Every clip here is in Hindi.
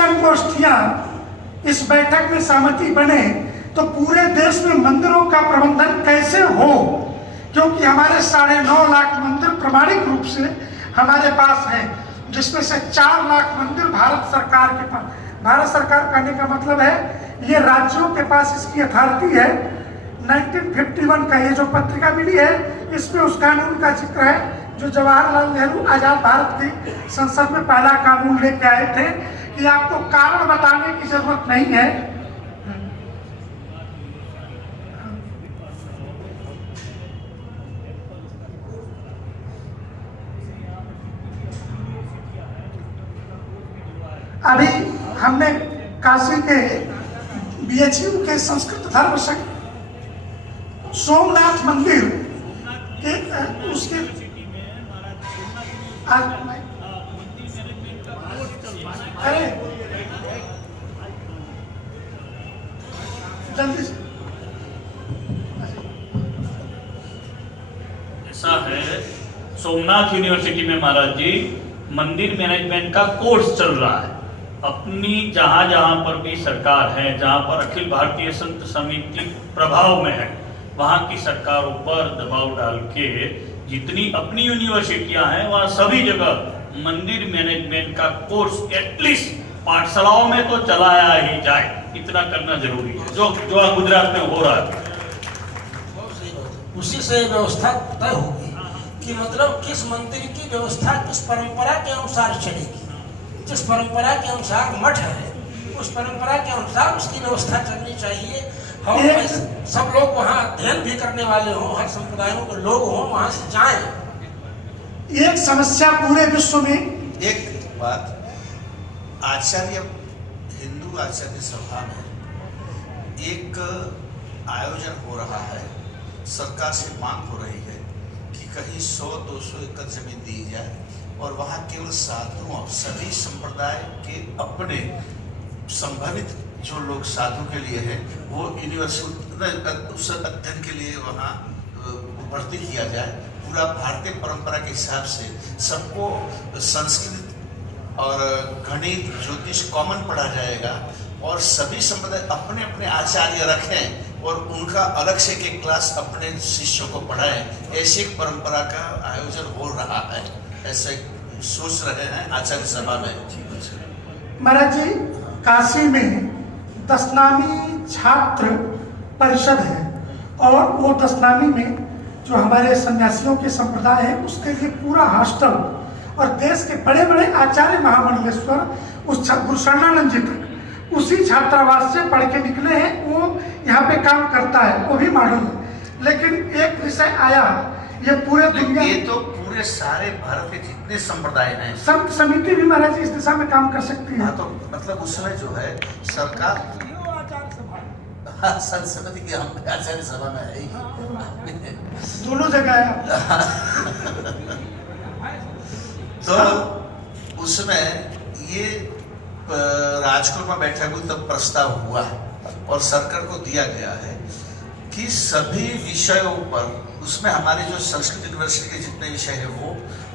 संगोष्ठियां इस बैठक में सहमति बने तो पूरे देश में मंदिरों का प्रबंधन कैसे हो, क्योंकि हमारे 9.5 लाख मंदिर प्रमाणिक रूप से हमारे पास हैं, जिसमें से 4 लाख मंदिर भारत सरकार के पास। भारत सरकार कहने का मतलब है ये राज्यों के पास इसकी अथॉरिटी है। 1951 का ये जो पत्रिका मिली है इसमें उस कानून का जिक्र है जो जवाहरलाल नेहरू आजाद भारत की संसद में पहला कानून लेके आए थे कि आपको कारण बताने की जरूरत नहीं है। अभी हमने काशी के BHU के संस्कृत धर्म संघ सोमनाथ मंदिर के उसके अरे जल्दी से ऐसा है, सोमनाथ यूनिवर्सिटी में महाराज जी मंदिर मैनेजमेंट का कोर्स चल रहा है। अपनी जहां जहां पर भी सरकार है, जहां पर अखिल भारतीय संत समिति प्रभाव में है, वहां की सरकारों पर दबाव डाल के जितनी अपनी यूनिवर्सिटियां हैं वहां सभी जगह मंदिर मैनेजमेंट का कोर्स एटलीस्ट पाठशालाओं में तो चलाया ही जाए, इतना करना जरूरी है। जो गुजरात में हो रहा है उसी से व्यवस्था तय होगी कि मतलब किस मंदिर की व्यवस्था किस परंपरा के अनुसार चलेगी। जिस परंपरा के अनुसार मठ है उस परंपरा के अनुसार उसकी व्यवस्था चलनी चाहिए। हम सब लोग वहाँ अध्ययन भी करने वाले हों, हर संप्रदायों के लोग हों, वहाँ से जाएं। एक समस्या पूरे विश्व में, एक बात, आचार्य हिंदू आचार्य सभा में एक आयोजन हो रहा है, सरकार से मांग हो रही है कि कहीं 100-200 एकड़ जमीन दी जाए और वहाँ केवल साधुओं, सभी संप्रदाय के अपने संभावित जो लोग साधु के लिए है वो यूनिवर्सिटी उस अध्ययन के लिए वहाँ भर्ती किया जाए। पूरा भारतीय परंपरा के हिसाब से सबको संस्कृत और गणित ज्योतिष कॉमन पढ़ा जाएगा और सभी संप्रदाय अपने अपने आचार्य रखें और उनका अलग से एक क्लास अपने शिष्यों को पढ़ाएं। ऐसी एक परंपरा का आयोजन हो रहा है, ऐसे सोच रहे हैं आचार्य सभा में। महाराज जी काशी में 10नामी छात्र परिषद है और वो 10नामी में जो हमारे सन्यासियों के संप्रदाय है उसके लिए पूरा हॉस्टल और देश के बड़े बड़े आचार्य महामंडलेश्वर उस गुरु शरणानंद जी तक उसी छात्रावास से पढ़ के निकले हैं। वो यहाँ पे काम करता है, वो भी मॉडल है। लेकिन एक विषय आया, ये पूरे दुनिया, ये तो पूरे सारे भारत के जितने संप्रदाय हैं, संत समिति भी महाराज इस दिशा में काम कर सकती है। हाँ, तो मतलब उस समय जो है सरकार संत समिति की हम आचार्य सभा में है ही दोनों जगह है। तो उसमें ये राजकोट में बैठा हुआ तब प्रस्ताव हुआ और सरकार को दिया गया है कि सभी विषयों पर, उसमें हमारे जो संस्कृत यूनिवर्सिटी के जितने विषय है वो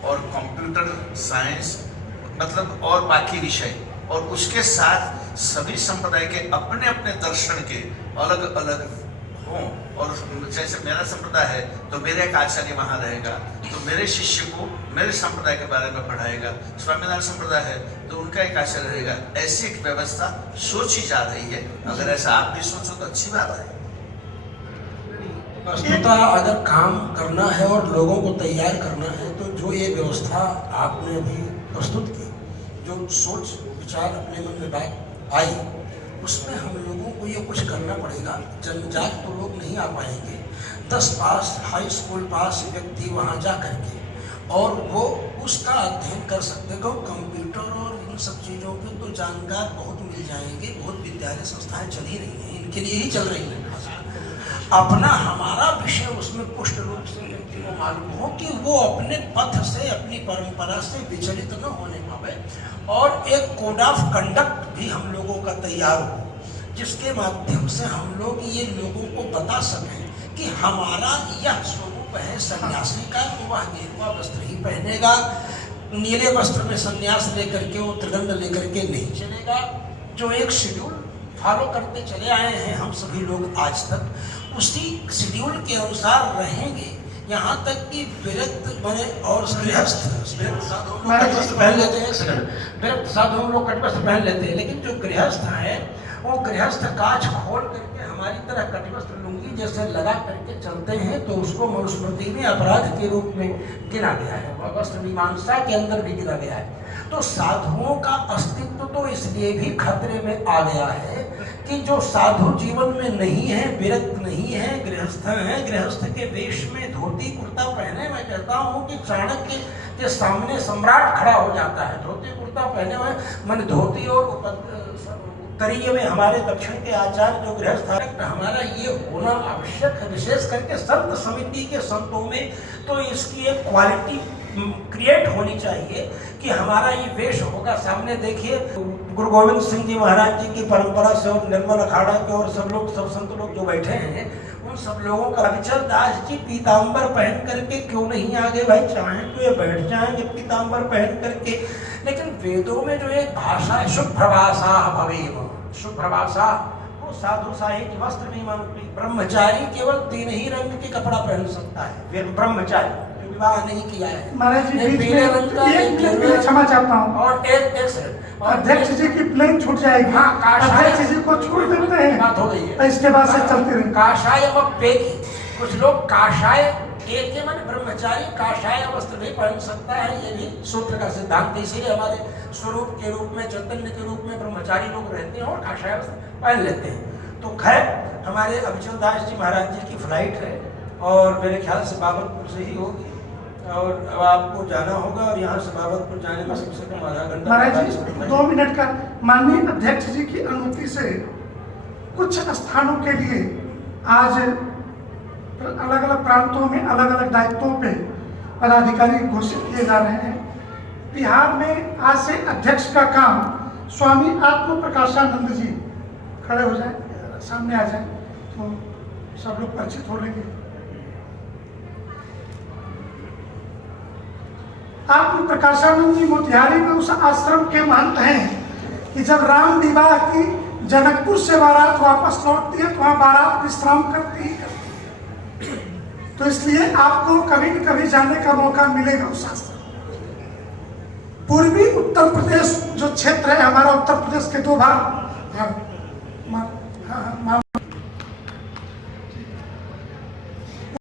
और कंप्यूटर साइंस मतलब और बाकी विषय और उसके साथ सभी संप्रदाय के अपने अपने दर्शन के अलग अलग हों। और जैसे मेरा संप्रदाय है तो मेरे एक आचार्य वहाँ रहेगा तो मेरे शिष्य को मेरे संप्रदाय के बारे में पढ़ाएगा, स्वामीनारायण संप्रदाय है तो उनका एक आचार्य रहेगा। ऐसी एक व्यवस्था सोची जा रही है। अगर ऐसा आप भी सोचो तो अच्छी बात है। वस्तुतः अगर काम करना है और लोगों को तैयार करना है तो जो ये व्यवस्था आपने भी प्रस्तुत की, जो सोच विचार अपने मन में बात आई, उसमें हम लोगों को ये कुछ करना पड़ेगा। जनजात तो लोग नहीं आ पाएंगे। 10 पास हाई स्कूल पास व्यक्ति वहाँ जा करके और वो उसका अध्ययन कर सकते हैं। कंप्यूटर और इन सब चीज़ों के तो जानकार बहुत मिल जाएंगे। बहुत विद्यालय संस्थाएं चल ही रही हैं, इनके लिए ही चल रही हैं। अपना हमारा विषय उसमें पुष्ट रूप से व्यक्ति को मालूम हो कि वो अपने पथ से, अपनी परंपरा से विचलित न होने पावे और एक कोड ऑफ कंडक्ट भी हम लोगों का तैयार हो, जिसके माध्यम से हम लोग ये लोगों को बता सकें कि हमारा यह स्वरूप है सन्यासी का, तो वह गेरुआ वस्त्र ही पहनेगा, नीले वस्त्र में संन्यास लेकर के, वो त्रिदंड लेकर के नहीं चलेगा। जो एक शेड्यूल फॉलो करते चले आए हैं हम सभी लोग आज तक, उसी शेड्यूल के अनुसार रहेंगे। यहाँ तक कि विरक्त बने और गृहस्थ, विरक्त साधु लोग कटवस्त्र पहन लेते हैं, विरक्त साधु लोग कटवस्त्र पहन लेते हैं, लेकिन जो गृहस्थ है वो गृहस्थ काज खोल करके हमारी तरह कटवस्त्र लुंगी जैसे लगा करके चलते हैं, तो उसको मनुस्मृति में अपराध के रूप में गिना गया है, वस्त्र मीमांसा के अंदर भी गिना गया है। तो साधुओं का अस्तित्व तो इसलिए भी खतरे में आ गया है कि जो साधु जीवन में नहीं है, विरक्त नहीं है, गृहस्थ है, गृहस्थ के वेश में धोती कुर्ता पहने, मैं कहता हूँ कि चाणक्य के सामने सम्राट खड़ा हो जाता है धोती कुर्ता पहने हुए। मैंने धोती और उत्तरीय में हमारे दक्षिण के आचार्य जो गृहस्थ है, हमारा ये होना आवश्यक है, विशेष करके संत समिति के संतों में तो इसकी एक क्वालिटी क्रिएट होनी चाहिए कि हमारा ये वेश होगा। सामने देखिए गुरु गोविंद सिंह जी महाराज जी की परंपरा से और निर्मल अखाड़ा के और सब लोग, सब संत लोग जो बैठे हैं, उन सब लोगों का अविचल दास जी पीताम्बर पहन करके क्यों नहीं आगे भाई, चाहे तो ये बैठ जाएंगे पीताम्बर पहन करके। लेकिन वेदों में जो एक भाषा है शुभ्रभाषा भवेम, शुभ्रभाषा, वो साधु साहित्य वस्त्र मीमांसा। ब्रह्मचारी केवल 3 ही रंग के कपड़ा पहन सकता है, ब्रह्मचारी जो विवाह नहीं किया है। महाराज जी बीच पीले रंग का, एक मिनट क्षमा चाहता हूँ, और एक सेकंड, अध्यक्ष जी की प्लेन छूट जाएगी। हाँ, काशाय अध्यक्ष जी को छोड़ देते हैं, बात हो गई है, तो इसके बाद से चलते रहेंगे। काशाय व पेगी, कुछ लोग काशाय एक मन ब्रह्मचारी काशाय वस्त्र भी पहन सकता है, ये भी सूत्र का सिद्धांत। इसीलिए हमारे स्वरूप के रूप में, चैतन्य के रूप में ब्रह्मचारी लोग रहते हैं और काशाय वस्त्र पहन लेते हैं। तो खैर हमारे अविचल दास जी महाराज जी की फ्लाइट है और मेरे ख्याल से बाबतपुर से ही होगी, और अब आपको जाना होगा, और यहाँ से बाबतपुर जाने में कम से कम आधा घंटा। महाराज जी 2 मिनट का, माननीय अध्यक्ष जी की अनुमति से कुछ स्थानों के लिए आज अलग अलग प्रांतों में अलग अलग दायित्वों पे पदाधिकारी घोषित किए जा रहे हैं। बिहार में आज से अध्यक्ष का काम स्वामी आत्म प्रकाशानंद जी, खड़े हो जाए, सामने आ जाए तो सब लोग परिचित हो लेंगे। आत्म प्रकाशानंद जी मोतिहारी में उस आश्रम के महंत हैं कि जब राम विवाह की जनकपुर से बारात वापस लौटती है तो वहाँ बारात विश्राम करती है, तो इसलिए आपको कभी न कभी जाने का मौका मिलेगा उस आश्रम। पूर्वी उत्तर प्रदेश जो क्षेत्र है हमारा, उत्तर प्रदेश के 2 भाग, हाँ,